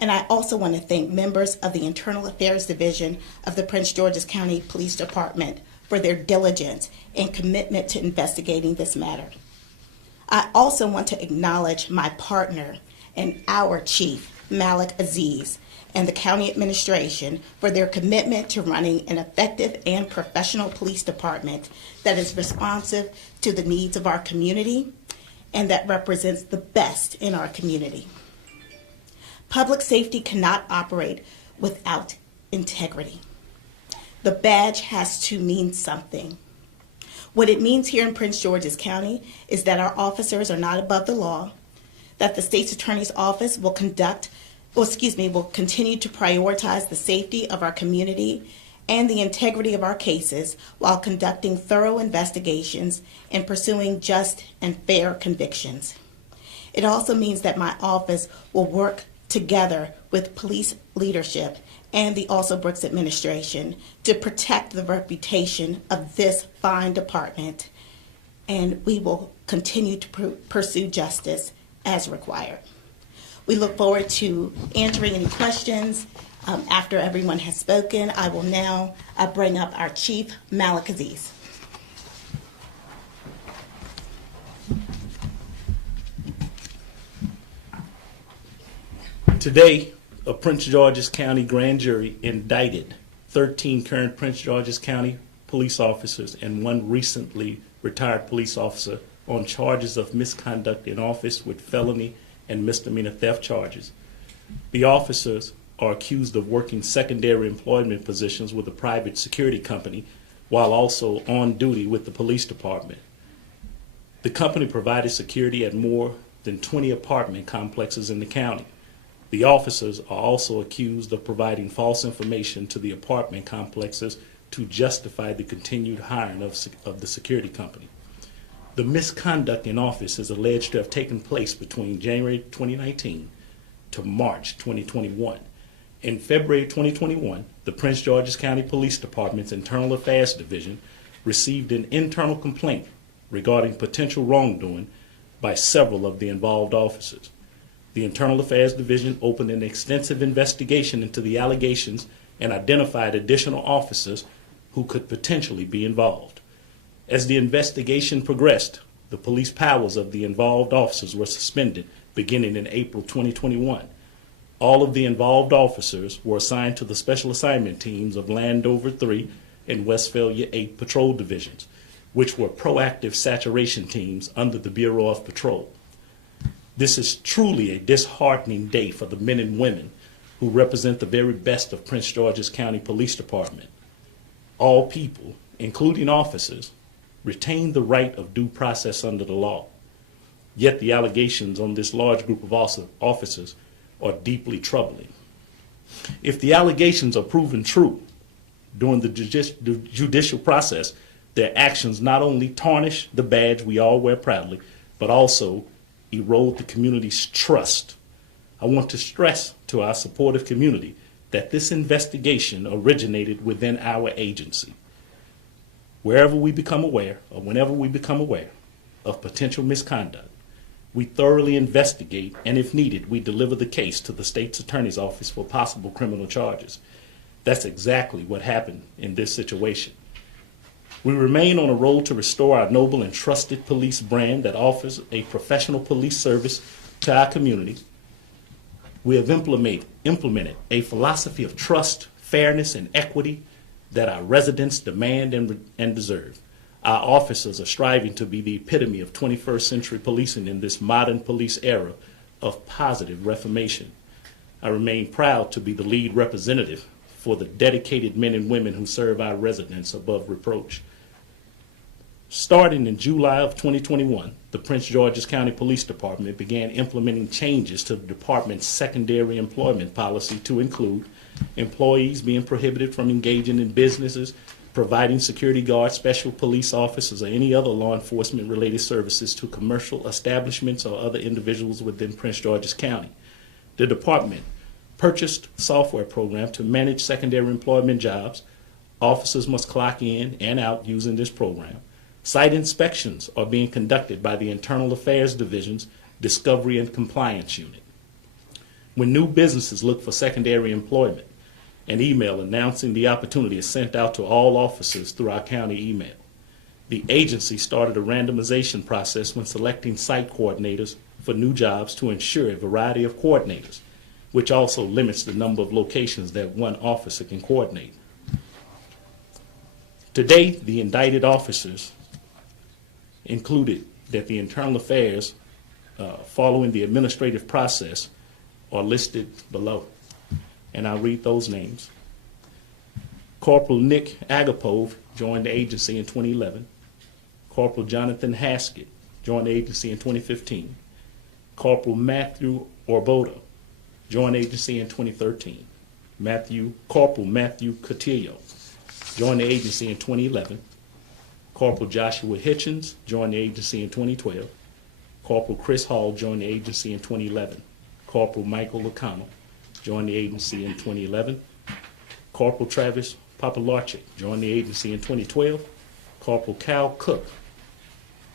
And I also want to thank members of the Internal Affairs Division of the Prince George's County Police Department for their diligence and commitment to investigating this matter. I also want to acknowledge my partner and our chief, Malik Aziz, and the county administration for their commitment to running an effective and professional police department that is responsive to the needs of our community and that represents the best in our community. Public safety cannot operate without integrity. The badge has to mean something. What it means here in Prince George's County is that our officers are not above the law, that the state's attorney's office will continue to prioritize the safety of our community and the integrity of our cases while conducting thorough investigations and pursuing just and fair convictions. It also means that my office will work together with police leadership and the Also Brooks administration to protect the reputation of this fine department, and we will continue to pursue justice as required. We look forward to answering any questions. After everyone has spoken, I will now bring up our Chief, Malik Aziz. Today, a Prince George's County grand jury indicted 13 current Prince George's County police officers and one recently retired police officer on charges of misconduct in office with felony and misdemeanor theft charges. The officers are accused of working secondary employment positions with a private security company while also on duty with the police department. The company provided security at more than 20 apartment complexes in the county. The officers are also accused of providing false information to the apartment complexes to justify the continued hiring of the security company. The misconduct in office is alleged to have taken place between January 2019 to March 2021. In February 2021, the Prince George's County Police Department's Internal Affairs Division received an internal complaint regarding potential wrongdoing by several of the involved officers. The Internal Affairs Division opened an extensive investigation into the allegations and identified additional officers who could potentially be involved. As the investigation progressed, the police powers of the involved officers were suspended beginning in April 2021. All of the involved officers were assigned to the Special Assignment Teams of Landover 3 and Westphalia 8 patrol divisions, which were proactive saturation teams under the Bureau of Patrol. This is truly a disheartening day for the men and women who represent the very best of Prince George's County Police Department. All people, including officers, retain the right of due process under the law. Yet the allegations on this large group of officers are deeply troubling. If the allegations are proven true during the judicial process, their actions not only tarnish the badge we all wear proudly, but also erode the community's trust. I want to stress to our supportive community that this investigation originated within our agency. Wherever we become aware, or whenever we become aware of potential misconduct, we thoroughly investigate, and if needed, we deliver the case to the state's attorney's office for possible criminal charges. That's exactly what happened in this situation. We remain on a road to restore our noble and trusted police brand that offers a professional police service to our community. We have implemented a philosophy of trust, fairness, and equity that our residents demand and deserve. Our officers are striving to be the epitome of 21st century policing in this modern police era of positive reformation. I remain proud to be the lead representative for the dedicated men and women who serve our residents above reproach. Starting in July of 2021, the Prince George's County Police Department began implementing changes to the department's secondary employment policy to include employees being prohibited from engaging in businesses, providing security guards, special police officers, or any other law enforcement related services to commercial establishments or other individuals within Prince George's County. The department purchased a software program to manage secondary employment jobs. Officers must clock in and out using this program. Site inspections are being conducted by the Internal Affairs Division's Discovery and Compliance Unit. When new businesses look for secondary employment, an email announcing the opportunity is sent out to all officers through our county email. The agency started a randomization process when selecting site coordinators for new jobs to ensure a variety of coordinators, which also limits the number of locations that one officer can coordinate. Today, the indicted officers included that the internal affairs following the administrative process are listed below. And I'll read those names. Corporal Nick Agapove joined the agency in 2011. Corporal Jonathan Haskett joined the agency in 2015. Corporal Matthew Orboda joined the agency in 2013. Corporal Matthew Cotillo joined the agency in 2011. Corporal Joshua Hitchens joined the agency in 2012. Corporal Chris Hall joined the agency in 2011. Corporal Michael Lacano joined the agency in 2011. Corporal Travis Papalarchik joined the agency in 2012. Corporal Cal Cook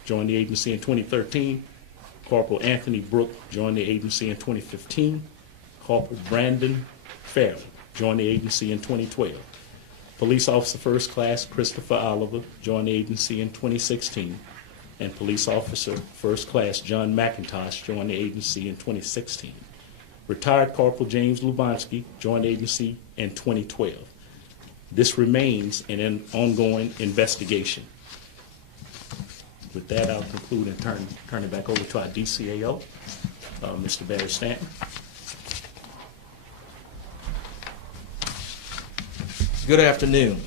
joined the agency in 2013. Corporal Anthony Brook joined the agency in 2015. Corporal Brandon Farrell joined the agency in 2012. Police Officer First Class Christopher Oliver joined the agency in 2016. And Police Officer First Class John McIntosh joined the agency in 2016. Retired Corporal James Lubansky joined the agency in 2012. This remains an ongoing investigation. With that, I'll conclude and turn it back over to our DCAO, Mr. Barry Stanton. Good afternoon.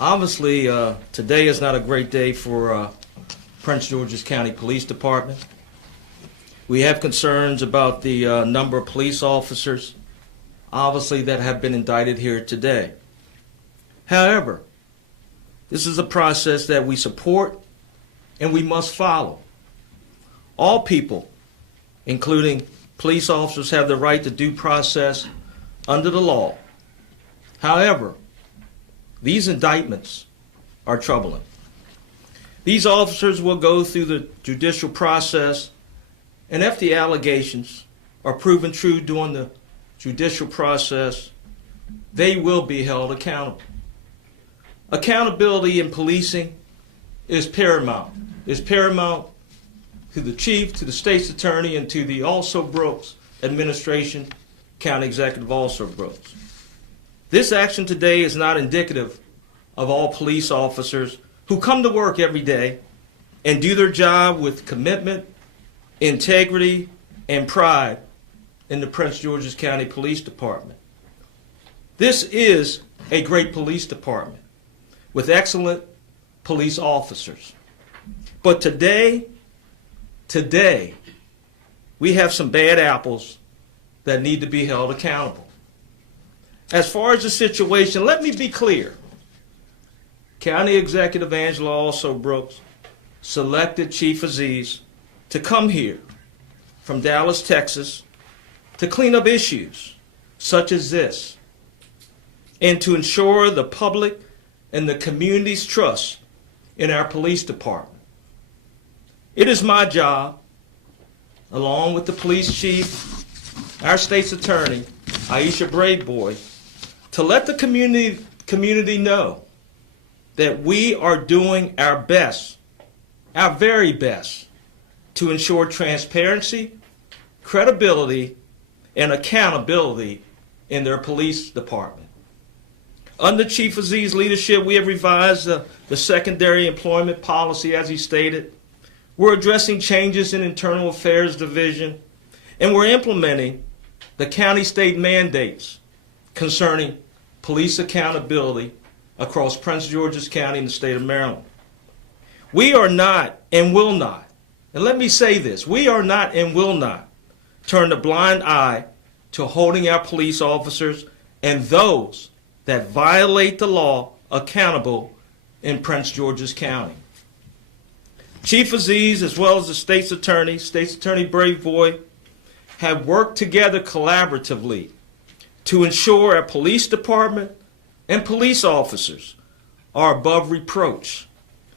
Obviously, today is not a great day for Prince George's County Police Department. We have concerns about the number of police officers, obviously, that have been indicted here today. However, this is a process that we support and we must follow. All people, including police officers, have the right to due process under the law. However, these indictments are troubling. These officers will go through the judicial process, and if the allegations are proven true during the judicial process, they will be held accountable. Accountability in policing is paramount. It's paramount to the chief, to the state's attorney, and to the Also Brooks administration, County Executive Also Brooks. This action today is not indicative of all police officers who come to work every day and do their job with commitment, integrity, and pride in the Prince George's County Police Department. This is a great police department with excellent police officers. But today, we have some bad apples that need to be held accountable. As far as the situation, let me be clear. County Executive Angela Also Brooks selected Chief Aziz to come here from Dallas, Texas, to clean up issues such as this and to ensure the public and the community's trust in our police department. It is my job, along with the police chief, our state's attorney, Aisha Braveboy, to let the community know that we are doing our best, our very best, to ensure transparency, credibility, and accountability in their police department. Under Chief Aziz's leadership, we have revised the secondary employment policy, as he stated. We're addressing changes in Internal Affairs Division, and we're implementing the county-state mandates concerning police accountability across Prince George's County and the state of Maryland. We are not and will not, and let me say this, we are not and will not turn a blind eye to holding our police officers and those that violate the law accountable in Prince George's County. Chief Aziz, as well as the State's Attorney Braveboy, have worked together collaboratively to ensure our police department and police officers are above reproach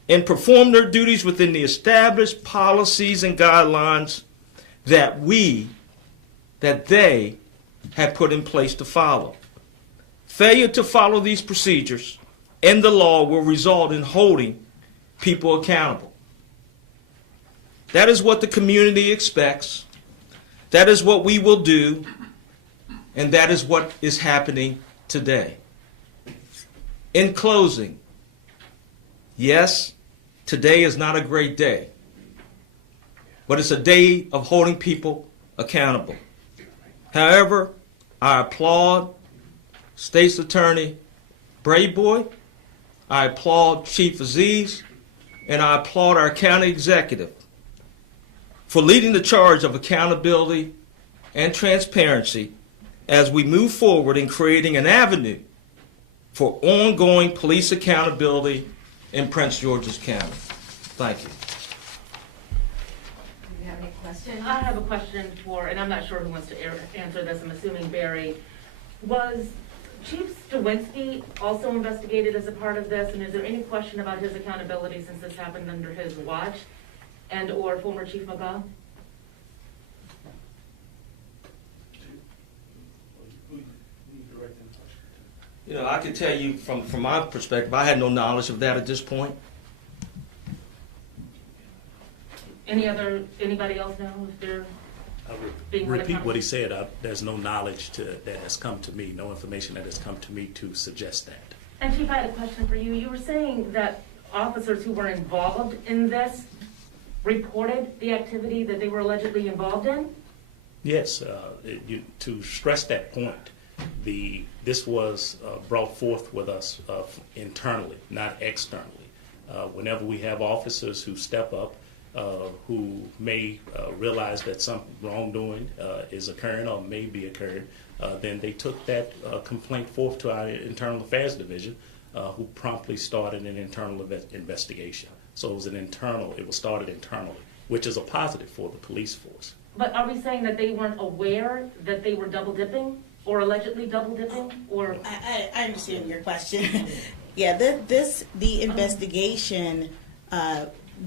and perform their duties within the established policies and guidelines that they have put in place to follow. Failure to follow these procedures and the law will result in holding people accountable. That is what the community expects. That is what we will do. And that is what is happening today. In closing, yes, today is not a great day, but it's a day of holding people accountable. However, I applaud State's Attorney Braveboy, I applaud Chief Aziz, and I applaud our county executive for leading the charge of accountability and transparency as we move forward in creating an avenue for ongoing police accountability in Prince George's County. Thank you. Do you have any questions? I have a question for, and I'm not sure who wants to answer this, I'm assuming Barry. Was Chief Stawinski also investigated as a part of this, and is there any question about his accountability since this happened under his watch, and or former Chief McGaugh? You know, I can tell you from my perspective, I had no knowledge of that at this point. Anybody else know if they're being Repeat what he said. There's no knowledge that has come to me, no information that has come to me to suggest that. And Chief, I had a question for you. You were saying that officers who were involved in this reported the activity that they were allegedly involved in? Yes, to stress that point, this was brought forth with us internally, not externally. Whenever we have officers who step up, who may realize that some wrongdoing is occurring or may be occurring, then they took that complaint forth to our Internal Affairs Division, who promptly started an internal investigation. So it was started internally, which is a positive for the police force. But are we saying that they weren't aware that they were double dipping or allegedly double dipping? Or I understand your question. Yeah, the investigation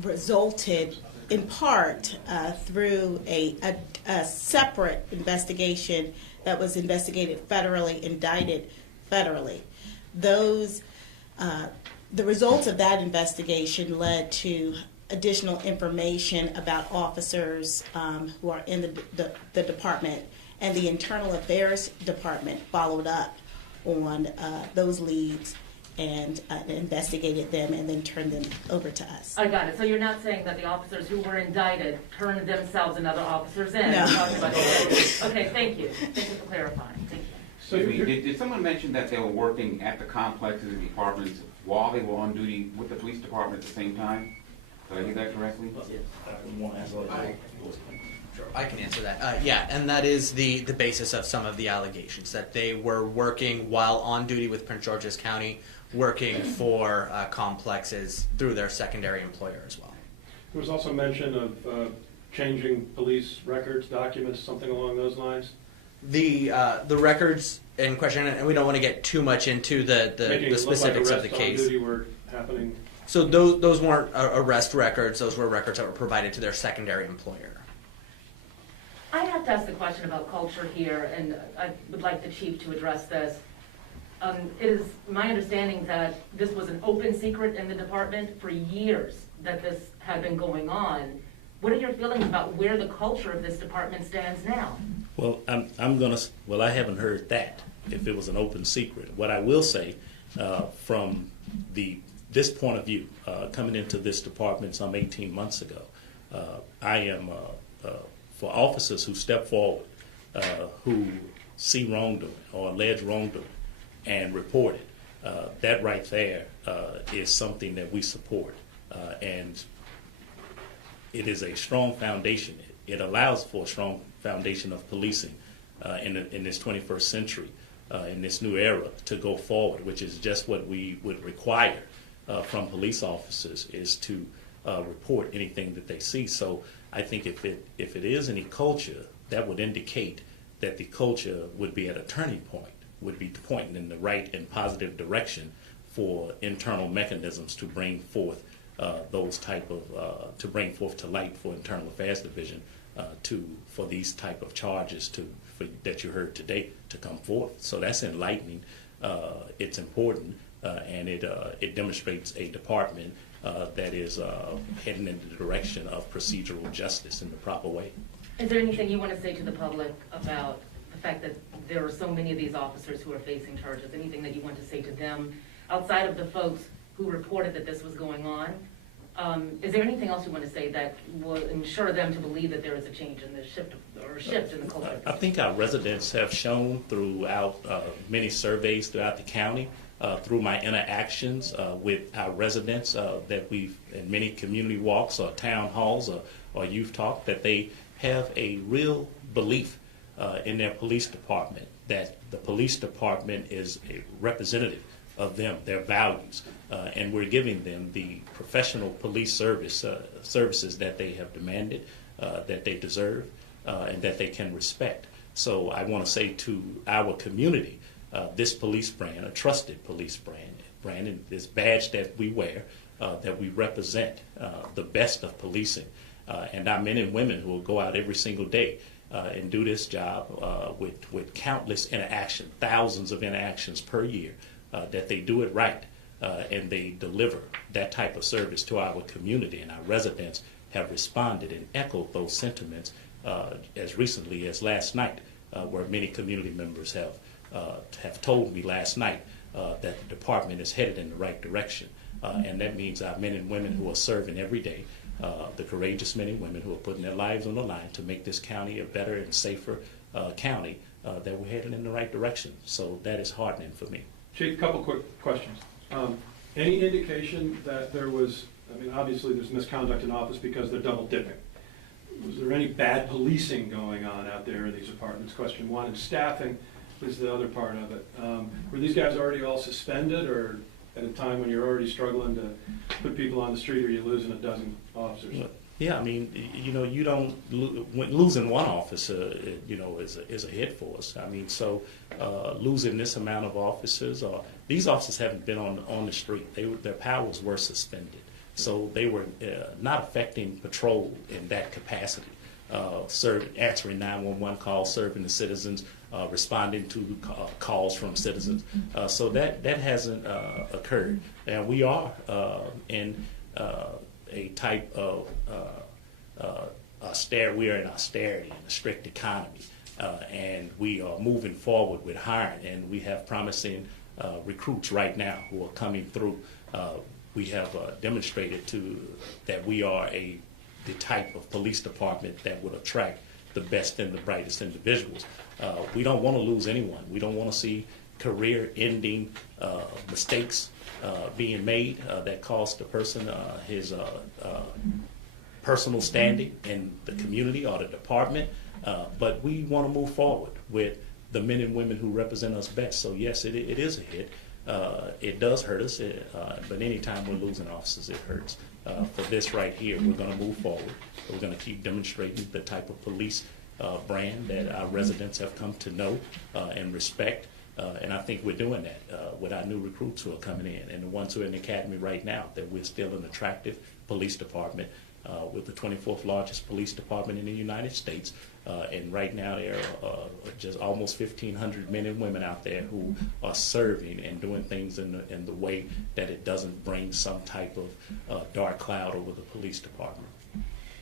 resulted in part through a separate investigation that was investigated federally, indicted federally. The results of that investigation led to additional information about officers who are in the department, and the Internal Affairs Department followed up on those leads and investigated them and then turned them over to us. I got it. So you're not saying that the officers who were indicted turned themselves and other officers in? No. Okay, thank you. Thank you for clarifying. Thank you. So did someone mention that they were working at the complexes and departments while they were on duty with the police department at the same time? Did I hear that correctly? I can answer that. Yeah, and that is the basis of some of the allegations, that they were working while on duty with Prince George's County, working for complexes through their secondary employer as well. There was also mention of changing police records, documents, something along those lines. The records in question, and we don't want to get too much into the specifics of the case. On duty were happening. So those weren't arrest records; those were records that were provided to their secondary employer. I have to ask the question about culture here, and I would like the chief to address this. It is my understanding that this was an open secret in the department for years that this had been going on. What are your feelings about where the culture of this department stands now? Well, I haven't heard that, if it was an open secret. What I will say, from this point of view, coming into this department some 18 months ago, I am, for officers who step forward, who see wrongdoing or alleged wrongdoing and report it, that right there is something that we support. And it is a strong foundation. It allows for a strong foundation of policing in this 21st century, in this new era, to go forward, which is just what we would require from police officers, is to report anything that they see. So I think if it is any culture, that would indicate that the culture would be at a turning point, would be pointing in the right and positive direction for internal mechanisms to bring forth those type of, to bring forth to light for Internal Affairs Division for these type of charges that you heard today to come forth. So that's enlightening. It's important, and it demonstrates a department that is heading in the direction of procedural justice in the proper way. Is there anything you want to say to the public about the fact that there are so many of these officers who are facing charges? Anything that you want to say to them outside of the folks who reported that this was going on? Is there anything else you want to say that will ensure them to believe that there is a change in the shift in the culture? I think our residents have shown throughout many surveys throughout the county, through my interactions with our residents that we've, in many community walks or town halls or youth talk, that they have a real belief in their police department, that the police department is a representative of them, their values, and we're giving them the professional police services that they have demanded, that they deserve, and that they can respect. So I want to say to our community, this police brand, a trusted police brand, and this badge that we wear, that we represent the best of policing, and our men and women who will go out every single day and do this job with countless interactions, thousands of interactions per year, that they do it right, and they deliver that type of service to our community, and our residents have responded and echoed those sentiments as recently as last night, where many community members have told me last night that the department is headed in the right direction, and that means our men and women who are serving every day, the courageous men and women who are putting their lives on the line to make this county a better and safer county, that we're headed in the right direction. So that is heartening for me. Chief, a couple quick questions. Any indication that there was, I mean, obviously there's misconduct in office because they're double dipping. Was there any bad policing going on out there in these apartments? Question one. And staffing is the other part of it. Were these guys already all suspended, or at a time when you're already struggling to put people on the street, or you're losing a dozen officers? Yeah, I mean, you don't losing one officer, is a hit for us. I mean, so losing this amount of officers, these officers haven't been on the street. Their powers were suspended, so they were not affecting patrol in that capacity. Answering 911 calls, serving the citizens, responding to calls from citizens. So that hasn't occurred, and we are in a type of we are in austerity and a strict economy, and we are moving forward with hiring, and we have promising recruits right now who are coming through. We have demonstrated that we are the type of police department that would attract the best and the brightest individuals. We don't want to lose anyone. We don't want to see career-ending mistakes being made that cost the person his personal standing in the community or the department. But we want to move forward with the men and women who represent us best. So yes, it is a hit. It does hurt us, but anytime we're losing officers, it hurts. For this right here, we're going to move forward. We're going to keep demonstrating the type of police brand that our residents have come to know and respect. And I think we're doing that with our new recruits who are coming in and the ones who are in the academy right now, that we're still an attractive police department with the 24th largest police department in the United States. And right now there are just almost 1,500 men and women out there who are serving and doing things in the way that it doesn't bring some type of dark cloud over the police department.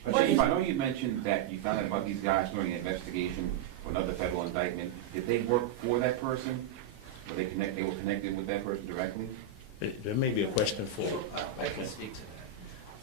Chief, I know you mentioned that you found out about these guys during an investigation for another federal indictment. Did they work for that person? They were connected with that person directly? There may be a question for. I can speak to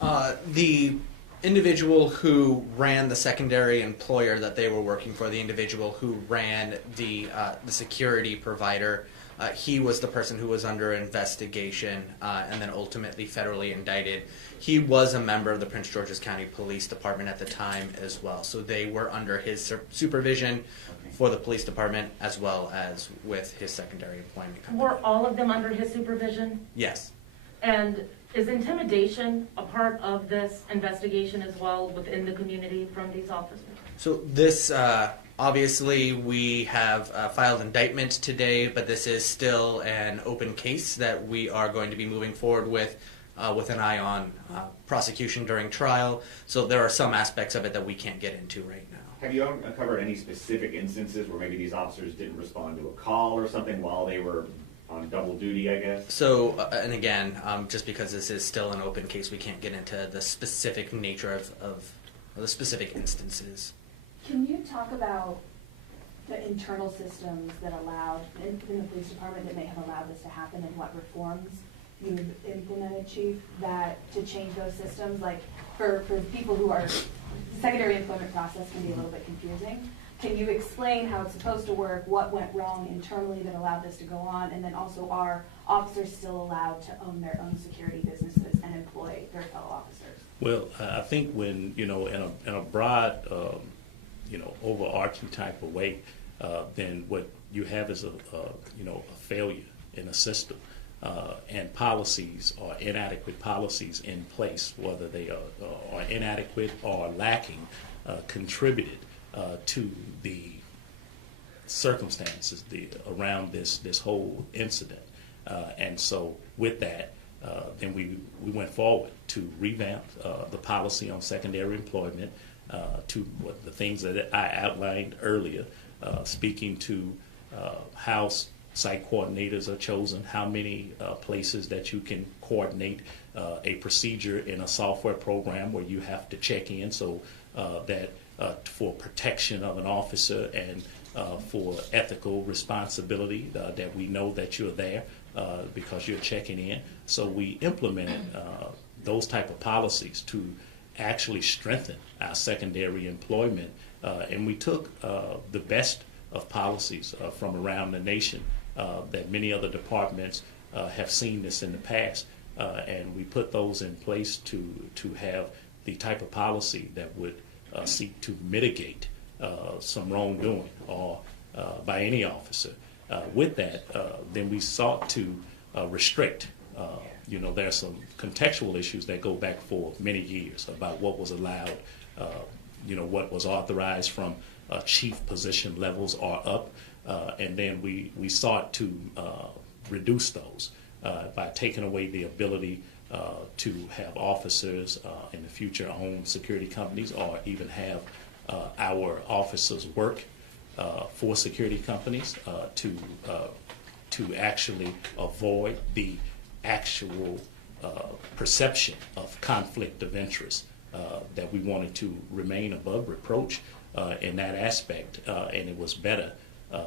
that. The individual who ran the secondary employer that they were working for, the individual who ran the security provider, he was the person who was under investigation and then ultimately federally indicted. He was a member of the Prince George's County Police Department at the time as well, so they were under his supervision for the police department as well as with his secondary employment company. Were all of them under his supervision? Yes. And is intimidation a part of this investigation as well within the community from these officers? So this, obviously, we have filed indictment today, but this is still an open case that we are going to be moving forward with with an eye on prosecution during trial. So there are some aspects of it that we can't get into right now. Have you uncovered any specific instances where maybe these officers didn't respond to a call or something while they were on double duty, I guess? So, and again, just because this is still an open case, we can't get into the specific nature of the specific instances. Can you talk about the internal systems that allowed, in the police department, that may have allowed this to happen, and what reforms you've implemented, Chief, that to change those systems? Like, for people who are, the secondary employment process can be a little bit confusing. Can you explain how it's supposed to work, what went wrong internally that allowed this to go on, and then also are officers still allowed to own their own security businesses and employ their fellow officers? Well, I think when, in a broad, overarching type of way, then what you have is a failure in a system. And policies or inadequate policies in place, whether they are inadequate or lacking, contributed to the circumstances around this whole incident. And so with that, then we went forward to revamp the policy on secondary employment to the things that I outlined earlier, speaking to how site coordinators are chosen, how many places that you can coordinate, a procedure in a software program where you have to check in so that for protection of an officer and for ethical responsibility that we know that you're there because you're checking in. So we implemented those type of policies to actually strengthen our secondary employment, and we took the best of policies from around the nation that many other departments have seen this in the past, and we put those in place to have the type of policy that would seek to mitigate some wrongdoing or by any officer. With that, then we sought to restrict. There are some contextual issues that go back for many years about what was allowed, what was authorized from chief position levels or up, and then we sought to reduce those by taking away the ability to have officers in the future own security companies or even have our officers work for security companies to actually avoid the actual perception of conflict of interest, that we wanted to remain above reproach in that aspect, and it was better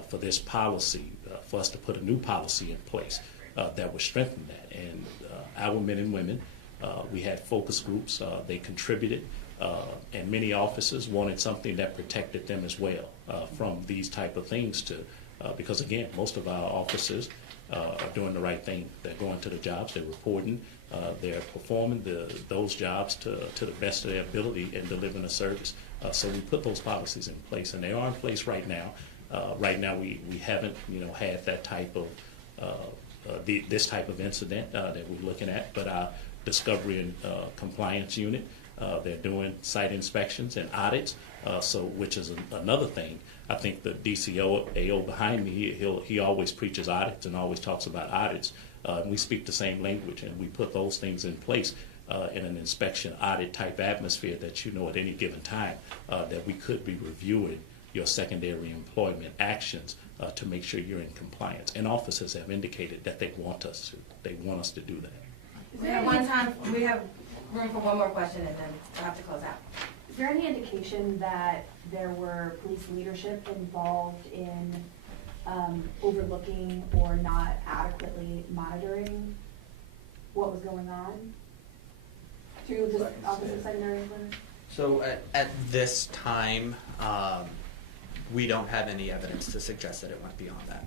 for this policy, for us to put a new policy in place that would strengthen that. And our men and women, we had focus groups, they contributed, and many officers wanted something that protected them as well from these type of things because again, most of our officers are doing the right thing. They're going to the jobs, they're reporting, they're performing those jobs to the best of their ability and delivering a service. So we put those policies in place, and they are in place right now. Right now, we haven't had that type of this type of incident that we're looking at, but our discovery and compliance unit, they're doing site inspections and audits, which is another thing. I think the DCO behind me, he always preaches audits and always talks about audits. And we speak the same language, and we put those things in place in an inspection audit type atmosphere that at any given time that we could be reviewing your secondary employment actions to make sure you're in compliance. And officers have indicated that they want us to do that. At one time, we have room for one more question, and then we'll have to close out. Is there any indication that there were police leadership involved in overlooking or not adequately monitoring what was going on through the Office of Secondary Employment? So at this time, we don't have any evidence to suggest that it went beyond that.